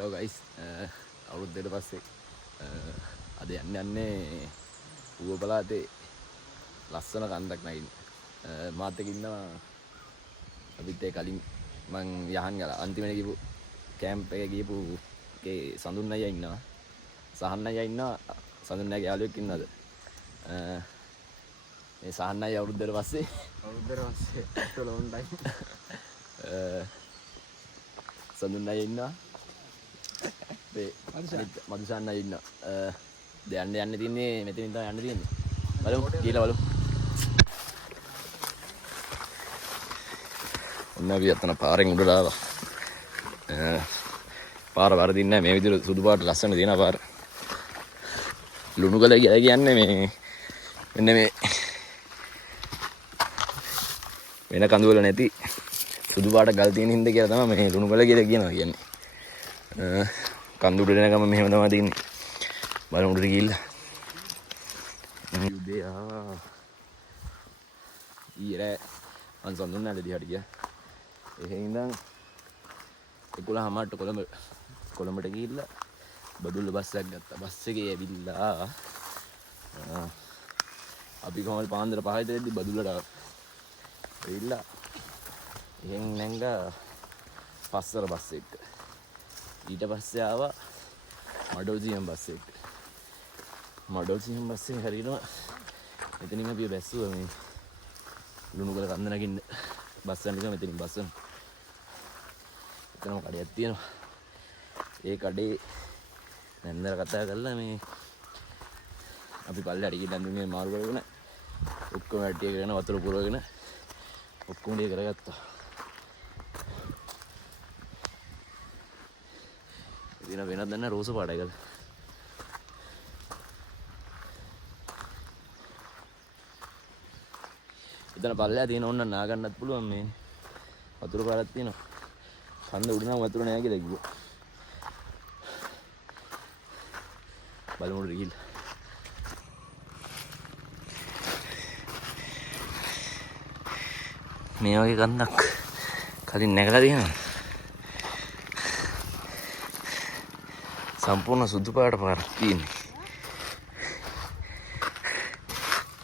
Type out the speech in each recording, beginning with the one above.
hello guys අවුරුද්දට පස්සේ අද යන්නේ ඌව පළාතේ ලස්සන කන්දක් නගින්න මාත් එක්ක ඉන්නවා අපිත් ඒ කලින් මං යහන් ගලා අන්තිමට ගිහපු කැම්ප් එක ගිහපු ඒ සඳුන් අයියා ඉන්නවා සහන් අයියා ඉන්නවා සඳුන් අයියාගේ යාළුවෙක් ඉන්නවද මේ සහන් අයියා අවුරුද්දට පස්සේ ලොන්ඩයි සඳුන් අයියා ඉන්නවා මදුසාන් අයියා ඉන්නවා යන්න තියන්නේ මෙතනින් තමයි යන්න තියන්නේ බලමු ගිහලා බලමු ඔන්න අපි අතන පාරෙන් උඩට ආවා පාර වරදින්නේ නැහැ මේ විදිහට සුදු පාට ලස්සන තියෙනවා පාර ලුණු ගල කියන්නේ මේ මෙන්න මේ වෙන කඳු වල නැති සුදු පාට ගල් තියෙන හින්දා කියලා තමයි මේ ලුණු ගල කියලා කියන්නේ කඳු උඩ යන ගම මෙහෙම තමයි තියෙන්නේ බලමු උඩට ගිහිල්ලා උදේ ඊරේ මං සඳුන් නැල දිහාට ගියා එහෙන් ඉඳන් 11:00ට කොළඹට ගිහිල්ලා බදුල්ල බස් එකක් ගත්තා බස් එකේ ඇවිල්ලා අපි කොහොමද පාන්දර 5 ඉඳලා බදුල්ලට ඇවිල්ලා එහෙන් නැංගා පස්සර බස් එක ඊට පස්සේ ආවා මඩොල්සියම් බස් එක මඩොල්සියම් බස් එක හරිනවා එතනින් අපි බැස්සුවා මේ ලුණුගල කන්ද නගින්න බස් යන එක මෙතනින් බස් යන එතනම කඩයක් තියෙනවා ඒ කඩේ නැන්දර කතා කරලා මේ අපි පල්ලෙහාට ගිහින් අඳුනේ මාරු කරගෙන ඔක්කොම ඇටි කරගෙන වතුර පුරවගෙන ඔක්කොම ඩේ කරගත්තා ඉතින් වෙනත් දැන් රෝස පාටයි ගල එතන පල්ලෙහා තියෙන ඕන්න නා ගන්නත් පුළුවන් මේ වතුර පාරක් තියෙනවා කන්ද උඩ නම් වතුර නෑ කියලා කිව්වා බලමු රීල් මේ වගේ කන්දක් කලින් නැගලා තියෙනවා සම්පූර්ණ සුදු පාට පාරක් තියෙන්නේ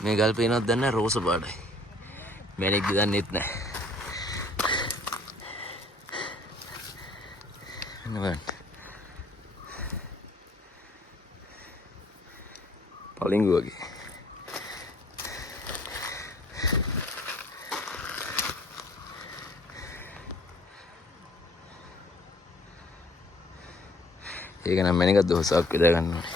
මේ ගල් පේනවත් දැන් නැහැ රෝස පාටයි මැණික් දන්නෙත් නැහැ එන්න පලිංගු වගේ ඒක නම් මැණිකක් දොසක් විදා ගන්න ඕනේ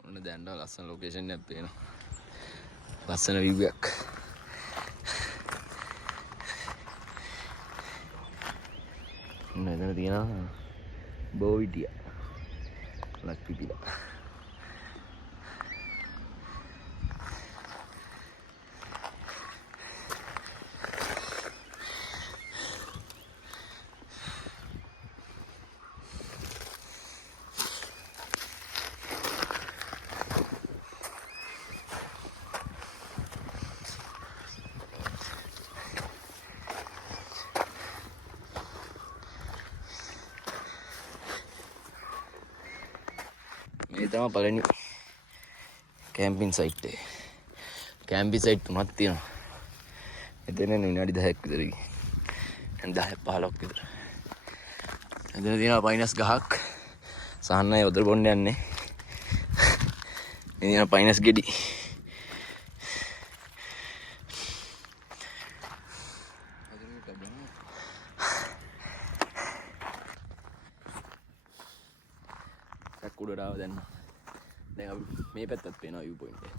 ඔන්න දැන් ලස්සන ලොකේෂන් එකක් පේනවා ලස්සන view එකක් මෙතන තියෙනවා බෝවිටිය ලක් පිපිලා මේ තමයි පළවෙනි කැම්පින් සයිට් එක. කැම්පින් සයිට් තුනක් තියෙනවා. එතන විනාඩි 10ක් විතර ගිහින්. 10-15ක් විතර. එතන තියෙනවා පයිනස් ගහක්. සහන්නයි උදර බොන්න යන්නේ. එතන පයිනස් ගෙඩි. උඩට ආව දැන් අපි මේ පැත්තත් පේනවා view point එක.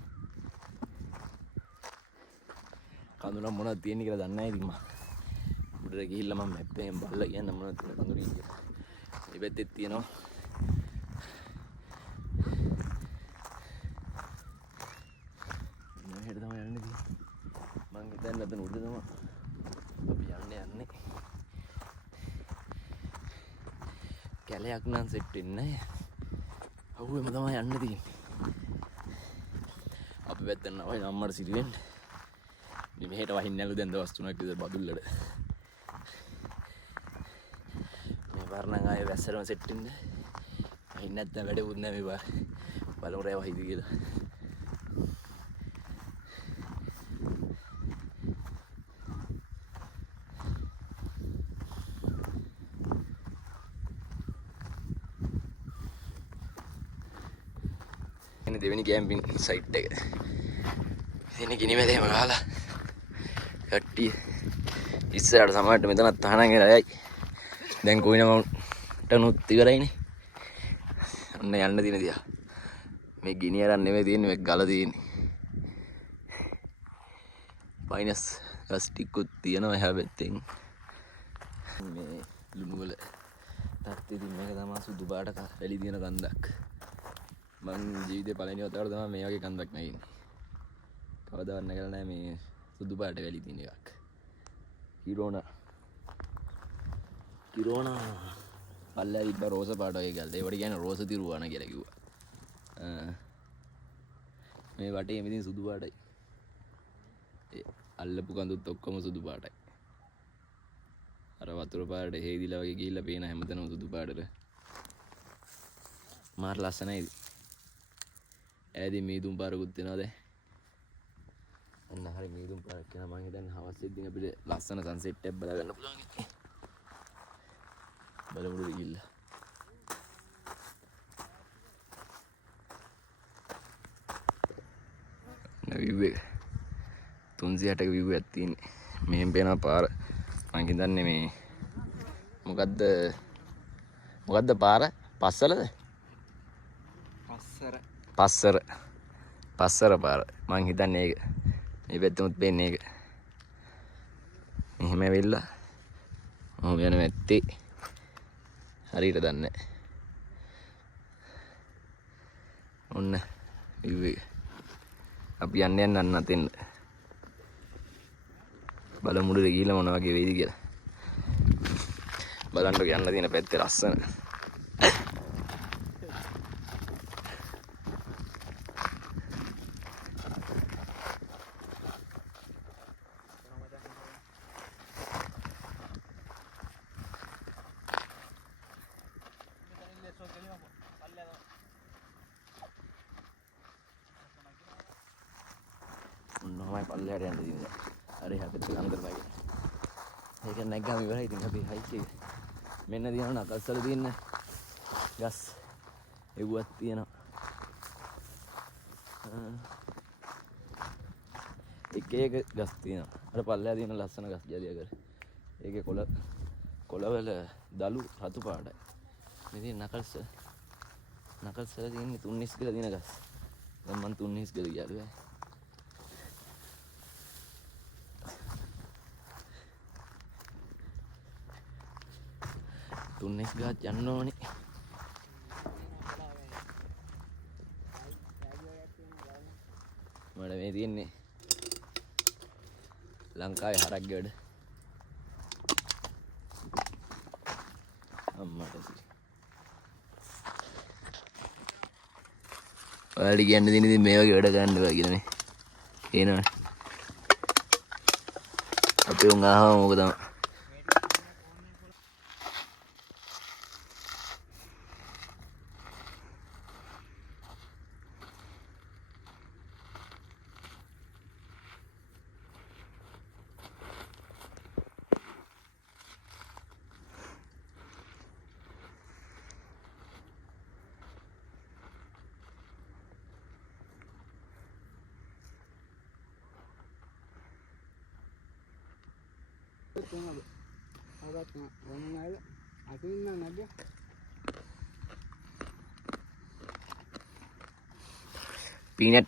කඳුල මොනවද තියෙන්නේ කියලා දන්නේ නැහැ ඉතින් මම. උඩට ගිහිල්ලා මම මැප් එකෙන් බලලා කියන්න මොනවද තියෙන කඳුල කියලා. මේ පැත්තේ තියෙනවා මෙහෙට තමයි යන්නේ තියෙන්නේ. මම හිතන්නේ අතන උඩ තමයි අපි යන්නේ. කැලයක් නම් සෙට් වෙන්නේ නැහැ. අවුවෙම තමයි යන්න තියෙන්නේ. අපි පැත්තෙන් නවයි අම්මට සිරි වෙන්න. මෙහෙට වහින්න නැලු දැන් දවස් 3ක් විතර බදුල්ලට. මේ වර්ණං ආයේ වැස්සරම සෙට් වෙන්න. වහින්න නැත්නම් වැඩකුත් නැහැ මේ බලමු රෑ වහිද කියලා. දෙවෙනි කැම්පින් සයිට් එක. ඉතින් ගිනි මැදේම ගහලා කට්ටිය ඉස්සරහට සමහරට මෙතනත් තහනම් වෙලා යයි. දැන් කොයින මවුන්ට් නුත් ඉවරයිනේ. ඔන්න යන්න දින දිහා. මේ ගිනි අරන් නෙමෙයි තියෙන්නේ මේ ගල තියෙන්නේ. මයිනස් ගස් ටිකකුත් තියෙනවා එහා පැත්තෙන්. මේ ලුණු වල තත්ත්වය ඉතින් මේක තමයි සුදු පාට වැලි තියෙන කන්දක්. මං ජීවිතේ පළවෙනි වතාවට තමයි මේ වගේ කන්දක් නැගින්නේ. කවදාවත් නැගලා නැහැ මේ සුදු පාට වැලි තියෙන එකක්. කිරෝනා පල්ලෙහා තිබ්බ රෝස පාට වගේ ගල්ද. ඒවට කියන්නේ රෝස තිරුවාන කියලා කිව්වා. මේ වටේම ඉතින් සුදු පාටයි. ඒ අල්ලපු කඳුත් ඔක්කොම සුදු පාටයි. අර වතුර පාට හේදිලා වගේ ගිහිල්ලා පේන හැමතැනම සුදු පාටට. මාර ලස්සනයි. ඈදී මීදුම් පාරකුත් වෙනවා දැන්. අන්න හරි මීදුම් පාරක් යනවා. මම හිතන්නේ හවස් වෙද්දී අපිට ලස්සන සන්සෙට් එකක් බලා ගන්න පුළුවන්. බලමුද ගිහිල්ලා. view එක 360ක view එකක් තියෙන්නේ. මෙහෙම පේනවා පාර. මම හිතන්නේ මේ මොකද්ද පාර? පස්සලද? පස්සර පාර. මං හිතන්නේ ඒක. මේ පැත්තෙමුත් පේන්නේ ඒක. මෙහෙම ඇවිල්ලා ඔහොම යන මැත්තේ හරියට දන්නේ නැහැ. ඔන්න view එක. අපි යන්න අතෙන් බලමුද ගිහිල්ලා මොන වගේ වෙයිද කියලා. බලන්න යන්න තියෙන පැත්තේ ලස්සන. ඔන්නමයි පල්ලෙහාට යන්න තියෙන්නේ. හරි හැපෙත් අන්දරමයි. ඒක නැග්ගම ඉවරයි. ඉතින් අපි හයික් එක. මෙන්න තියෙනවා නකල්සල තියෙන ගස්. එව්වක් තියෙනවා. එක ගස් තියෙනවා. අර පල්ලෙහා තියෙන ලස්සන ගස් ජාතිය කර. ඒකේ කොළවල දලු රතු පාටයි. මේ තියෙන නකල්සල තියෙන්නේ තුන්නිස් කියලා තියෙන ගස්. දැන් මම තුන්නිස් කියලා කියලුවා. තුන්නිස් ගහත් යන්න ඕනේ. මට මේ තියෙන්නේ ලංකාවේ හරක් ගඩ. අම්මට සිරි. ඔයාලට කියන්න තියෙන ඉතින් මේ වගේ වැඩ ගන්නවා කියලානේ. එනවනේ. අපි උන් ආවම මොකද තමයි.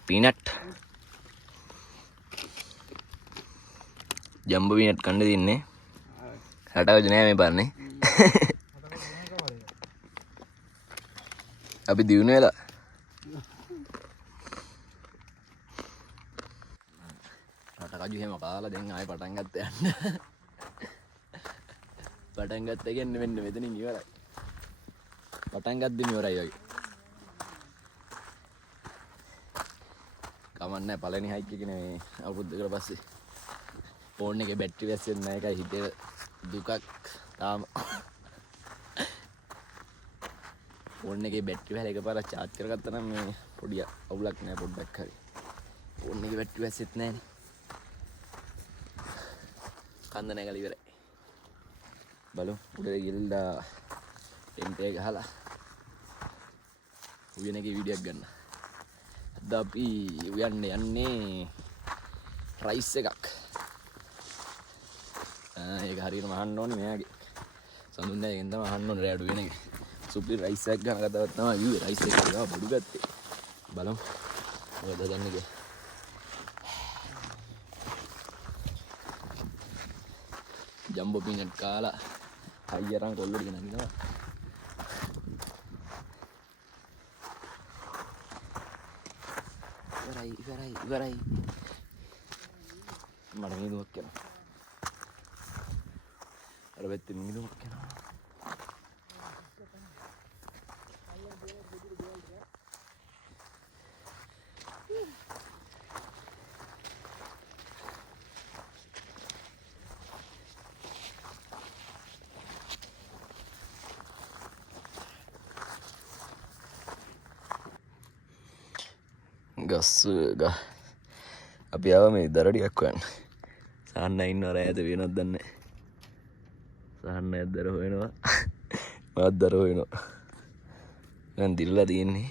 පීනට් ජම්බෝ පීනට් කන්න තින්නේ. රටවද නෑ මේ පාරනේ. අපි දියුණු වෙලා රටකජු එහෙම කාලා දැන් ආයෙ පටන් ගත්ත යන්න. පටන් ගත්ත කියන්නේ මෙන්න මෙතනින් ඉවරයි. පටන් ගත්තම ඉවරයි වගේ. කමන්නේ පළවෙනි හයික් එකනේ මේ අවුරුද්දකට පස්සේ ෆෝන් එකේ බැටරි වැස්සෙන්නේ නැහැ එකයි හිතේ දුකක් තාම. ෆෝන් එකේ බැටරි වැල එකපාරක් charge කරගත්තා නම් මේ පොඩි අවුලක් නෑ පොඩ්ඩක් හරි. ෆෝන් එකේ බැටරි වැස්සෙත් නැහැනේ. කන්ද නැගලා ඉවරයි. බලමු උඩට ගිහලා ටෙන්ට් එක ගහලා උයන එකේ වීඩියෝ එකක් ගන්න. අද අපි යන්නේ රයිස් එකක්. ඒක හරියටම අහන්න ඕනේ මෙයාගේ. සඳුන්දාගෙන් තමයි අහන්න ඕනේ රැඩු වෙන එක. සුපිරි රයිස් එකක් ගන්න කතාවක් තමයි කිව්වේ. රයිස් එක ගාව බඩු ගත්තේ. බලමු. මොකද දන්නේ කියලා. ජම්බෝ පීනට් කාලා අයියරන් කොල්ලට ගෙනගිනවා. ඉවරයි. මට මිදුවක් යනවා. අර පැත්තේ මිදුවක් යනවා. ගස් අපි ආව මේ දරඩියක් හොයන්න. සහන්න ඉන්නව රෑද වෙනවද දන්නේ නැහැ. සහන්න ඇද්දර හොයනවා. මාත් දර හොයනවා. දැන් දිල්ලා තියෙන්නේ.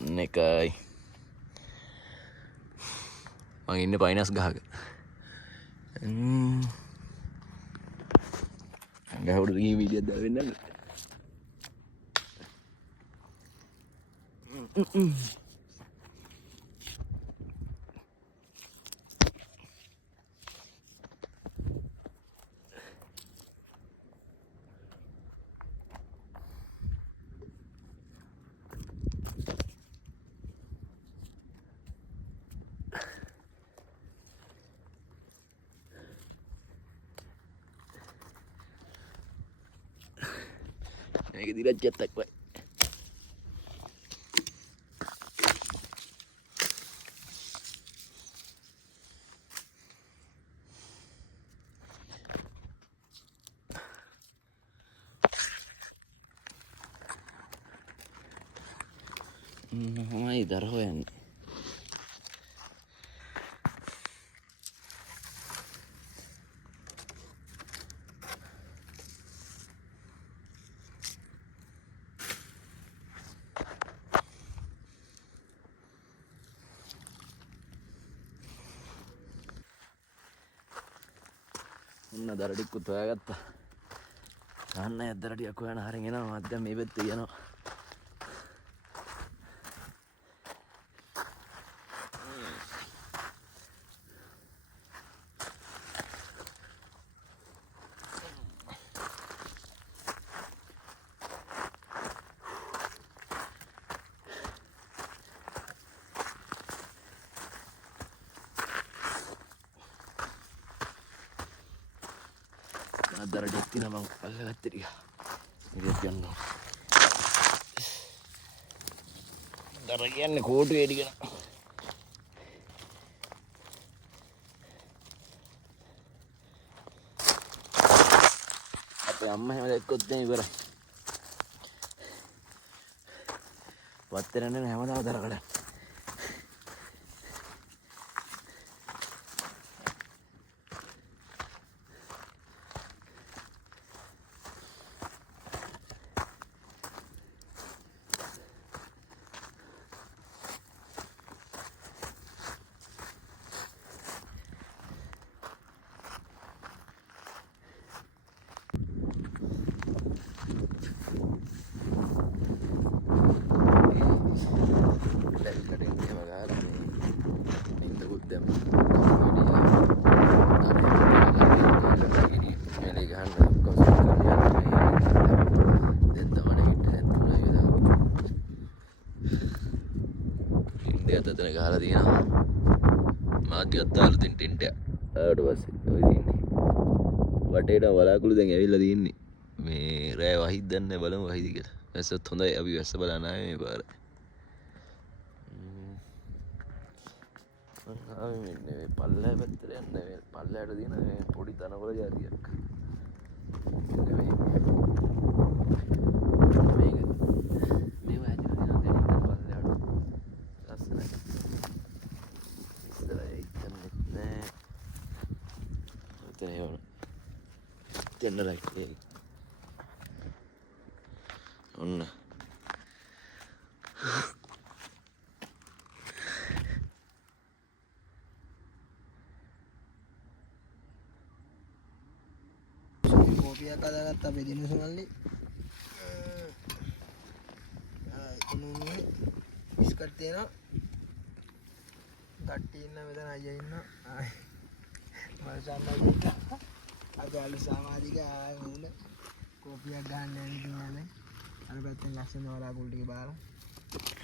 අන්න එකයි. මං ඉන්නේ පයිනස් ගහක. ගහවුඩ ගිහින් වීඩියෝ දාගෙන යන්න. මේක දිරච්චත්තක් වයි. මමයි දර හොයන්නේ. ඔන්න දර ටිකකුත් හොයාගත්තා. ගන්න යද්දර ටිකක් හොයන හරින් එනවා. මත් දැන් මේ පැත්තේ යනවා. අදර ටික තියෙනවා මම අල්ලගත්තේ ටික. මේක යන්න. දර කියන්නේ කෝටු එඩි කෙනා. අපේ අම්මා හැම දැක්කොත් දැන් ඉවරයි. වත්තේ නැන්නේ හැමදාම දර කඩන. අතන ගහලා තියෙනවා. මාත් ගත්තා අලුතින් ටෙන්ට් එක. ආවට පස්සේ ඔය තියෙන්නේ. වටේට වලාකුළු දැන් ඇවිල්ලා තියෙන්නේ. මේ රෑ වහිද්ද නැහැ බලමු වහිද කියලා. වැස්සත් හොඳයි අපි වැස්ස බලන්න ආවේ මේ පාර. මේ පල්ලෑ පැත්තට යන්න පල්ලෑට තියෙන පොඩි තනකොළ ජාතියක්. ඔන්න කෝපියක් අදාගත්ත අපේ දිනුස මල්ලි උණුනේ බිස්කට් තියෙනවා කට්ටිය ඉන්න මෙතන අයියා ඉන්න මල්සන්න අයියා අද අලු සමාජික ආය වුණ කෝපියක් ගන්න යන්න කියන්නේ අර පැත්තෙන් ලස්සන වලා කුල් ටික බාලා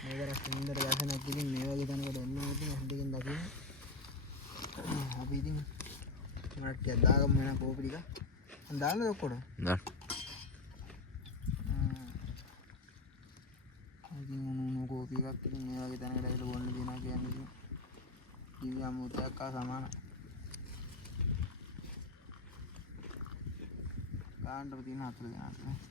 මේක සුන්දර දර්ශනයක් ඉතින් මේ වගේ තැනකට එන්න ඕනේ හඳකින් දකින්න අපි ඉතින් මාට්ටියක් දාගමු වෙන කෝපි ටික දාන්නද ඔක්කොට දාන්න ඉතින් උණු කෝපි එකක් ඉතින් මේ වගේ තැනකට ඇවිල්ලා බොන්න දෙනවා කියන්නේ ඉතින් දිව්‍ය අමෘතයක් ආ සමාන ගාන්නට තියෙන 4 දෙනාට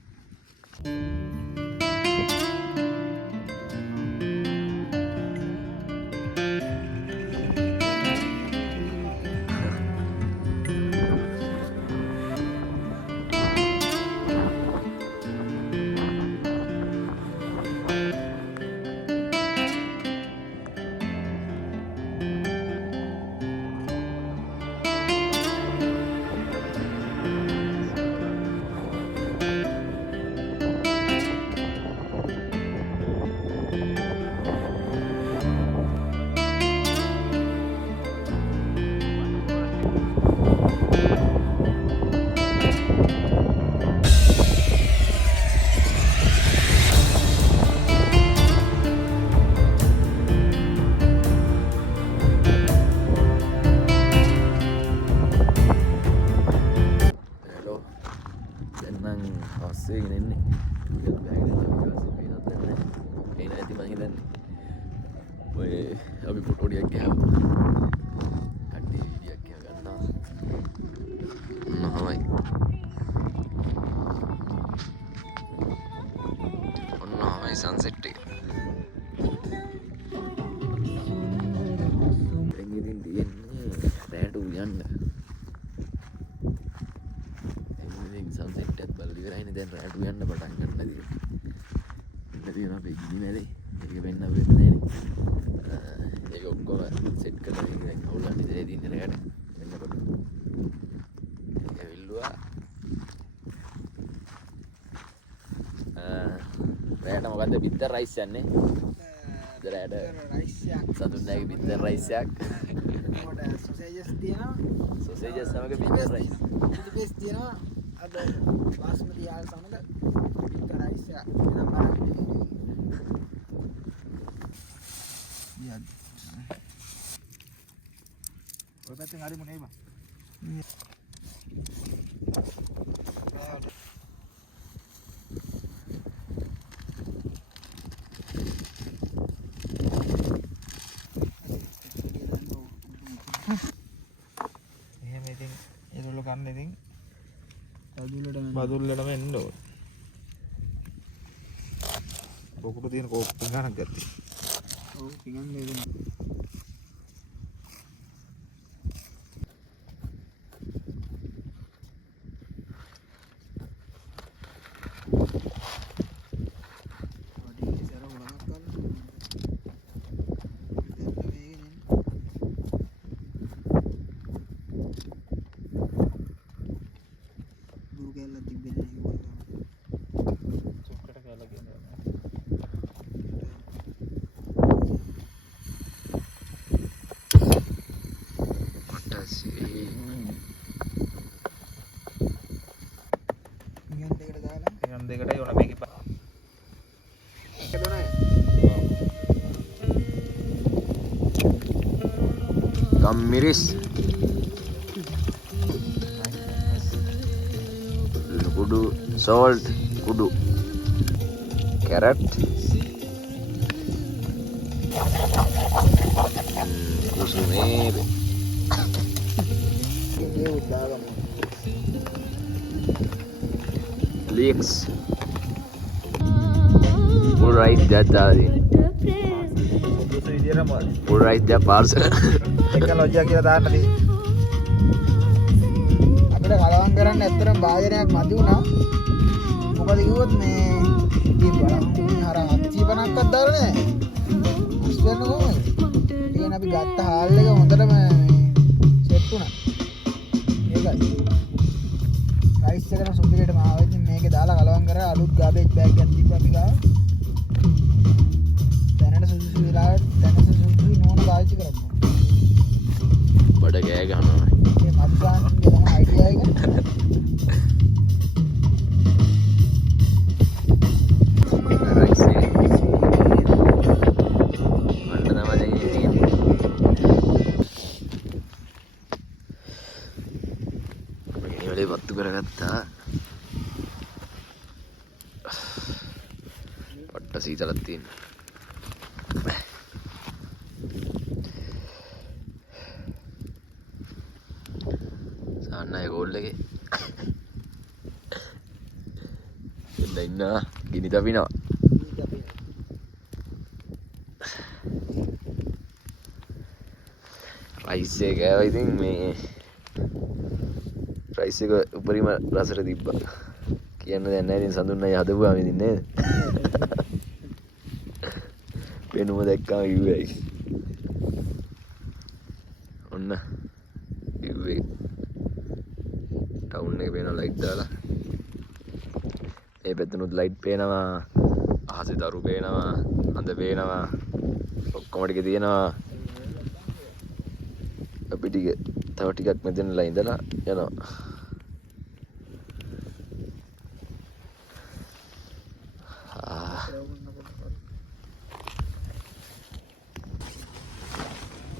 අපි පොටෝඩියක් ගෑව කට්ටිය වීඩියක් ගන්නවා ඔන්න හමයි සන්සෙට් එක දැන් ඉතින් තියෙන්නේ රැට උයන්න ඉතින් සන්සෙට් එකත් බලලා ඉවරයිනේ දැන් රැට උයන්න පටන් ගන්න තියෙනවා අපේ ගිනි මැලේ ඒක වෙන්න වෙන්නේ නැහැ ඒක ඔක්කොම සෙට් කරලා ඉතින් දැන් අවුලන්නේ ඉතින් දින්නේ රැට වෙන්නකොට ඒක විල්ලුවා රැට මොකද්ද බිත්තර රයිස් යන්නේ රැට රයිස් එකක් සතුන්නාගේ බිත්තර රයිස් එකක් මොකට සොසේජස් තියෙනවා සොසේජස් සමග බිත්තර රයිස් පිටිපෙස් තියෙනවා අද බාස්මති යාල් සමග බිත්තර රයිස් එකක් එනම් බලන්න ඔය පැත්තෙන් හරිම නේ බා එහෙම ඉතින් ඒගොල්ලෝ ගන්න ඉතින් බදුල්ලටම එන්න ඕන පොකුට තියෙන කෝප් ගන්නක් ගත්තේ ඔව් පිඟන් නේද දෙකටයි ඕන මේක ගම්මිරිස් කුඩු සෝල්ට් කුඩු කැරට් කුසුමේ ඒ උදාගම leaks full right that full right that parcel ටෙක්නොලොජිය කියලා දාන්න තියෙන්නේ අපිට කලවම් කරන්න ඇත්තටම භාජනයක් මදි වුණා මොකද කිව්වොත් මේ ඉතින් බලන්න අර 750ක්වත් දාලා නැහැ ඉස්සෙල්ල කොහොමද ඉතින් අපි ගත්ත හාල් එක හොඳටම සෙට් වුණා ඒකයි රයිස් එකන සුපිරියටම ආවා ඉතින් මේකේ දාලා කලවම් කරලා අලුත් ගාබේජ් බෑග් එකක් තිබ්බා අපි ගාව දැනට සුදුසු වෙලාවට දැනට සුදුසු නෝන පාවිච්චි කරමු බඩ ගෑ ගන්නවා මේ මත්පාන්ගේ තමයි අයිඩියා එක පත්තු කරගත්තා පට්ට සීතලක් තියෙන සාන්නයි ගෝල් එකේ එන්න ඉන්නවා ගිනි තපිනවා රයිස් එක කෑවා ඉතින් මේ රයිස් එක උපරිම රසට තිබ්බා කියන්න දෙයක් නැහැ ඉතින් සඳුන්නයි හදපුවාම ඉතින් නේද පෙනුම දැක්කම කිව්වයි ඔන්න කිව්වේ ටවුන් එකේ පේන ලයිට් දාලා මේ පැත්තනොත් ලයිට් පේනවා අහසේ දරු පේනවා හඳ පේනවා ඔක්කොම ටික තියෙනවා අපි ටික තව ටිකක් මෙතනලා ඉඳලා යනවා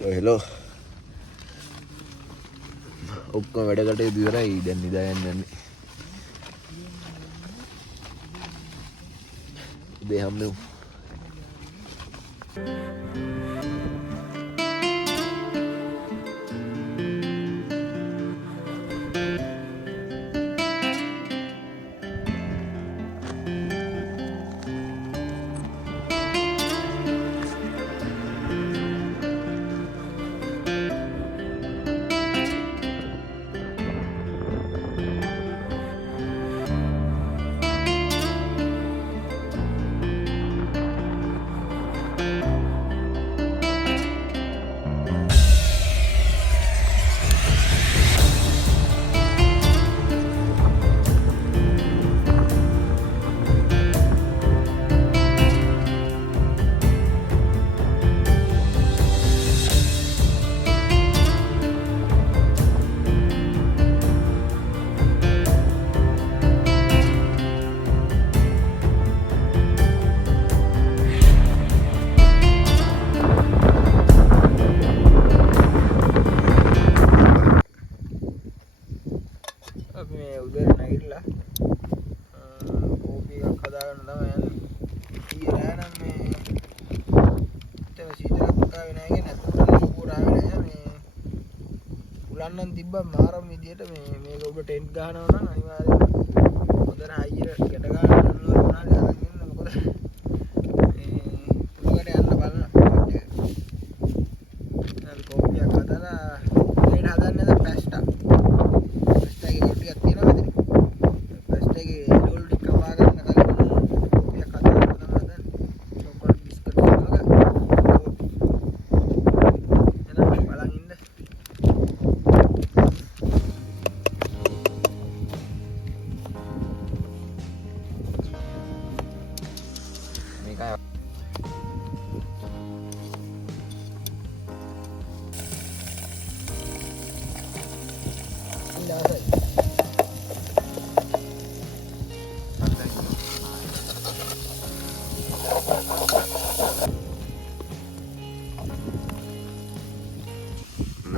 හෙලෝ ඔක්කොම වැඩ කටයුතු ඉවරයි දැන් නිදා යන්න යන්නේ උදේ හම්බෙමු උලන්නන් තිබ්බා මාරම් විදියට මේක උඩ ටෙන්ට් ගහනවා නම් අනිවාර්යයෙන් හොඳට හයියට ගැට ගන්න ඕන අරන් ඉන්න මොකද උඩට යන්න බලන්න අපි කෝපියක් හදලා මේක හදන්නේ පැස්ටා එකේ ගොඩ ටිකක් තියෙනවා මෙතන පැස්ටා එකේ ලෝල් ටික කපා ගන්න කලින් කෝපියක් හදන්න තමයි හදන්නේ චොකලට් බිස්කට් වගේ එනවා බලන් ඉන්න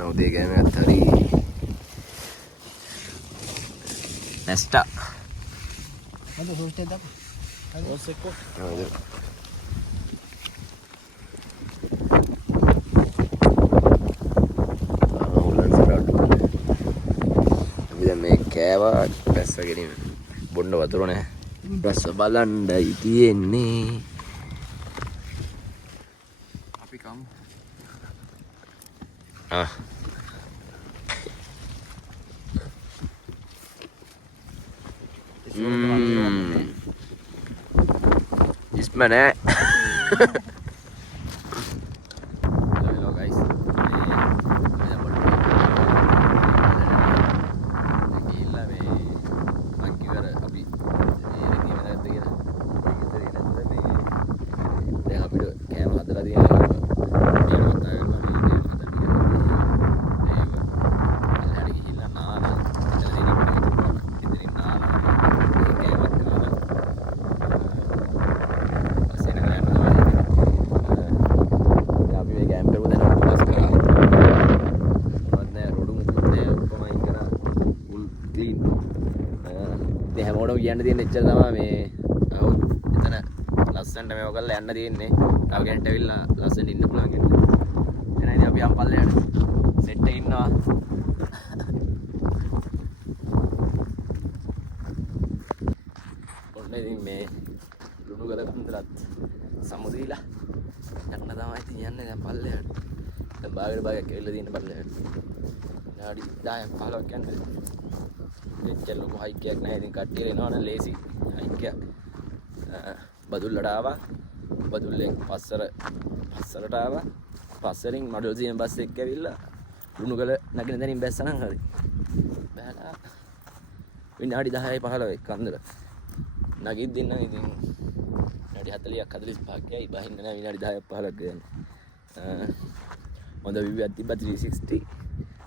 උදේ කෑම ගත්තා හරි නැස්ටා හද සෝස් එකක් දාපන් සෝස් එක හරි කෑවා බැස්ස ගෙනීම බොන්න වතුර නැහැ. බැස්ස බලන්නයි තියෙන්නේ. අපි කමු. ඉස්ම නෑ. hello guys. හැමෝටම කියන්න තියෙන එච්චර තමයි මේ එතන ලස්සනට මේව කරලා යන්න තියෙන්නේ. තව කෙනෙක්ට ඇවිල්ලා ලස්සනට ඉන්න පුළුවන් කියන්නේ. එහෙනම් ඉතින් අපි යම් පල්ලෙහාට සෙට් එකේ ඉන්නවා. ඔන්න ඉතින් මේ ලුණු ගල කන්දලත් සමුදීලා යන්න තමයි ඉතින් යන්නේ දැන් පල්ලෙහාට. දැන් භාගයට ඇවිල්ලා තියෙන පල්ලෙහාට. නාඩි 10ක් 15ක් යන්නේ. එච්චර ලොකු හයික් එකක් නැහැ. ඉතින් කට්ටිය එනවනේ ලේසි හයික් එකක්. බදුල්ලට ආවා. බදුල්ලෙන් පස්සරට ආවා. පස්සරින් මඩොල් සීම බස් එක ඇවිල්ලා ලුණුගල නැගින දැනින් බැස්සනම් හරි. බෑලා විනාඩි 10යි 15යි කන්දර. නැගිද්දී නම් ඉතින් විනාඩි 40ක් 45ක් යයි. බහින්න නැහැ විනාඩි 10ක් 15ක් ගියන. හොඳ view එකක් තිබ්බා 360.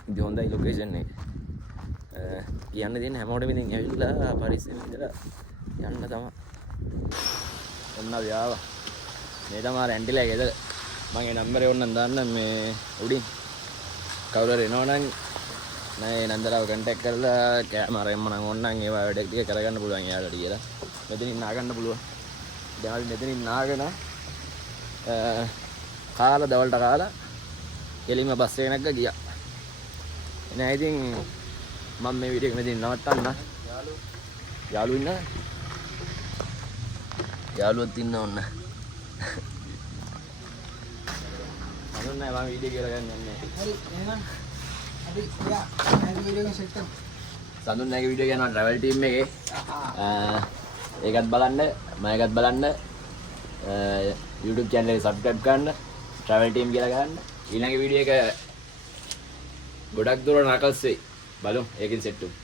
ඉතින් හොඳයි ලොකේෂන් එක. කියන්න දෙන්න හැමෝටම ඉතින් ඇවිල්ලා පරිස්සමෙන් ඉඳලා යන්න තමයි. ඔන්න අපි ආවා. මේ තමයි රැන්ටිලා ගෙදර. මගේ නම්බරේ ඕනනම් දාන්න මේ උඩින්. කවුරු හරි එනවනම් මේ නන්දරාව කන්ටැක්ට් කරලා කැමරෙන්ම නම් ඕනනම් ඒවා වැඩ ටික කරගන්න පුළුවන් යාළුවට කියලා. මෙතනින් නාගන්න පුළුවන්. දැන් අපි මෙතනින් නාගෙන කාලා දවල්ට කාලා කෙලින්ම බස් එක නැග්ග ගියා. එනේ ඉතින් මම මේ වීඩියෝ එක මෙතන නවත්තන්න. යාළුවෝ ඉන්නවද? යාළුවොත් ඉන්න ඕන. අනුන් නෑ මම වීඩියෝ කියලා ගන්න යන්නේ. හරි එහෙනම් අපි යා මේ වීඩියෝ එක සෙට් කරමු. සඳුන් නැගේ වීඩියෝ යනවා ට්‍රැවල් ටීම් එකේ. ඒකත් බලන්න, මම බලන්න. YouTube channel එක subscribe කරන්න. ට්‍රැවල් ටීම් කියලා ගන්න. ඊළඟ වීඩියෝ එක ගොඩක් දුර නකල්ස් වෙයි. බලමු ඒකෙන් සෙට් වෙමු.